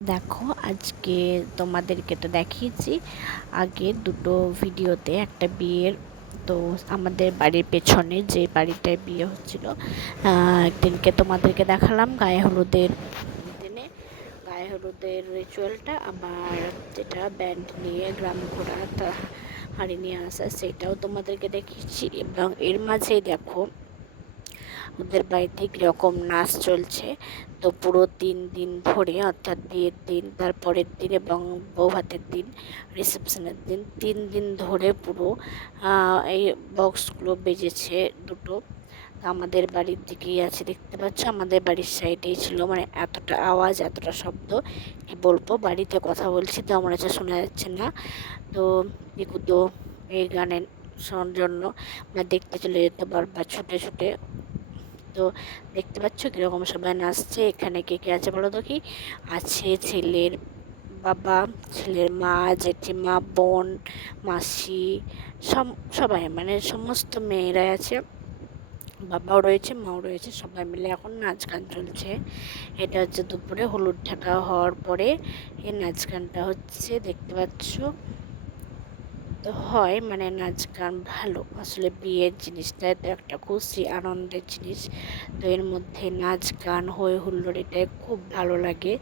দেখো, আজকে তোমাদেরকে তো দেখিয়েছি আগের দুটো ভিডিওতে একটা বিয়ের। তো আমাদের বাড়ির পেছনে যে বাড়িটায় বিয়ে হচ্ছিল, একদিনকে তোমাদেরকে দেখালাম গায়ে হলুদের রিচুয়ালটা। আবার যেটা ব্যান্ড নিয়ে গ্রাম ঘোরা, হাঁড়ি নিয়ে আসা, সেটাও তোমাদেরকে দেখিয়েছি। এবং এর মাঝেই দেখো ওদের বাড়িতে কীরকম নাচ চলছে। তো পুরো 3 দিন ধরে, অর্থাৎ বিয়ের দিন, তারপরের দিন এবং বউ ভাতের দিন, রিসেপশনের দিন, 3 দিন ধরে পুরো এই বক্সগুলো বেজেছে দুটো। আমাদের বাড়ির দিকেই আছে, দেখতে পাচ্ছ, আমাদের বাড়ির সাইডেই ছিল। মানে এতটা আওয়াজ, এতটা শব্দ, কি বলবো। বাড়িতে কথা বলছি তো আমার কাছে শোনা যাচ্ছে না। তো পিকু তো এই গানের শোনার জন্য দেখতে চলে যেতে পারবা ছুটে ছুটে। তো দেখতে পাচ্ছ কীরকম সবাই নাচছে। এখানে কে কে আছে বলো তো? কি আছে? ছেলের বাবা, ছেলের মা, জেঠিমা, বোন, মাসি, সবাই, মানে সমস্ত মেয়েরাই আছে। বাবাও রয়েছে, মাও রয়েছে, সবাই মিলে এখন নাচ গান চলছে। এটা হচ্ছে দুপুরে হলুদ ঢাকা হওয়ার পরে এই নাচ গানটা হচ্ছে, দেখতে পাচ্ছ। তো হয়, মানে নাচ গান ভালো। আসলে বিয়ের জিনিসটা তো একটা খুশি আনন্দের জিনিস। তো এর মধ্যে নাচ গান, হই হুল্লোড়, এটাই খুব ভালো লাগে।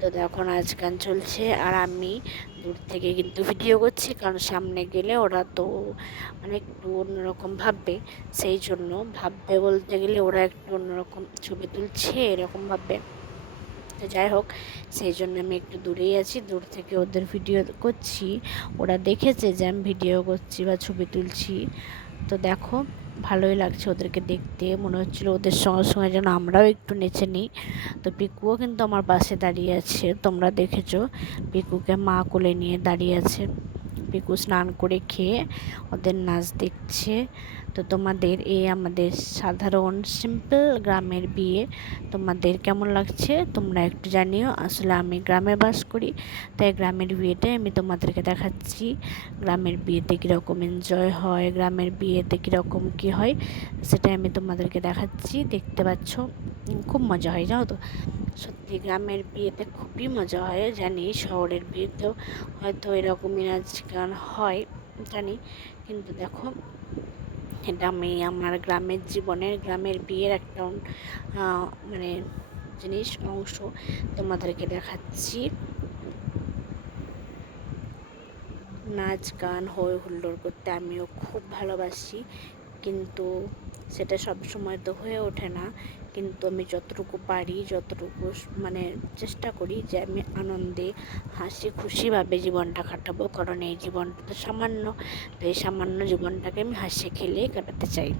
তো দেখো নাচ গান চলছে, আর আমি দূর থেকে কিন্তু ভিডিও করছি, কারণ সামনে গেলে ওরা তো মানে একটু অন্যরকম ভাববে। সেই জন্য ভাববে বলতে গেলে, ওরা একটু অন্যরকম ছবি তুলছে এরকম ভাববে। তো যাই হোক, সেই জন্য আমি একটু দূরেই আছি, দূর থেকে ওদের ভিডিও করছি। ওরা দেখেছে যে আমি ভিডিও করছি বা ছবি তুলছি। তো দেখো, ভালোই লাগছে ওদেরকে দেখতে। মনে হচ্ছিলো ওদের সঙ্গে সঙ্গে যেন আমরাও একটু নেচে নিই। তো পিকুও কিন্তু আমার পাশে দাঁড়িয়ে আছে, তোমরা দেখেছো, পিকুকে মা কোলে নিয়ে দাঁড়িয়ে আছে। পিকু স্নান করে খেয়ে ওদের নাচ দেখছে। তো তোমাদের এই আমাদের সাধারণ সিম্পল গ্রামের বিয়ে তোমাদের কেমন লাগছে তোমরা একটু জানিও। আসলে আমি গ্রামে বাস করি, তাই গ্রামের বিয়েটাই আমি তোমাদেরকে দেখাচ্ছি। গ্রামের বিয়েতে কীরকম এনজয় হয়, গ্রামের বিয়েতে কীরকম কী হয়, সেটাই আমি তোমাদেরকে দেখাচ্ছি। দেখতে পাচ্ছ খুব মজা হয়, জানো তো। সত্যি গ্রামের বিয়েতে খুবই মজা হয়। জানি শহরের বিয়েতেও হয়তো এরকমই নাচ গান হয়, জানি, কিন্তু দেখো, এটা আমি আমার গ্রামের জীবনের, গ্রামের বিয়ের একটা মানে জিনিস, অংশ তোমাদেরকে দেখাচ্ছি। নাচ গান, হই হুল্লোড় করতে আমিও খুব ভালোবাসি, কিন্তু সেটা সব সময় তো হয়ে ওঠে না। কিন্তু আমি যতটুকু পারি, যতটুকু মানে চেষ্টা করি যে আমি আনন্দে, হাসি খুশিভাবে জীবনটা কাটাবো। কারণ এই জীবনটা তো সামান্য, তো এই সামান্য জীবনটাকে আমি হাসি খেলে কাটাতে চাই।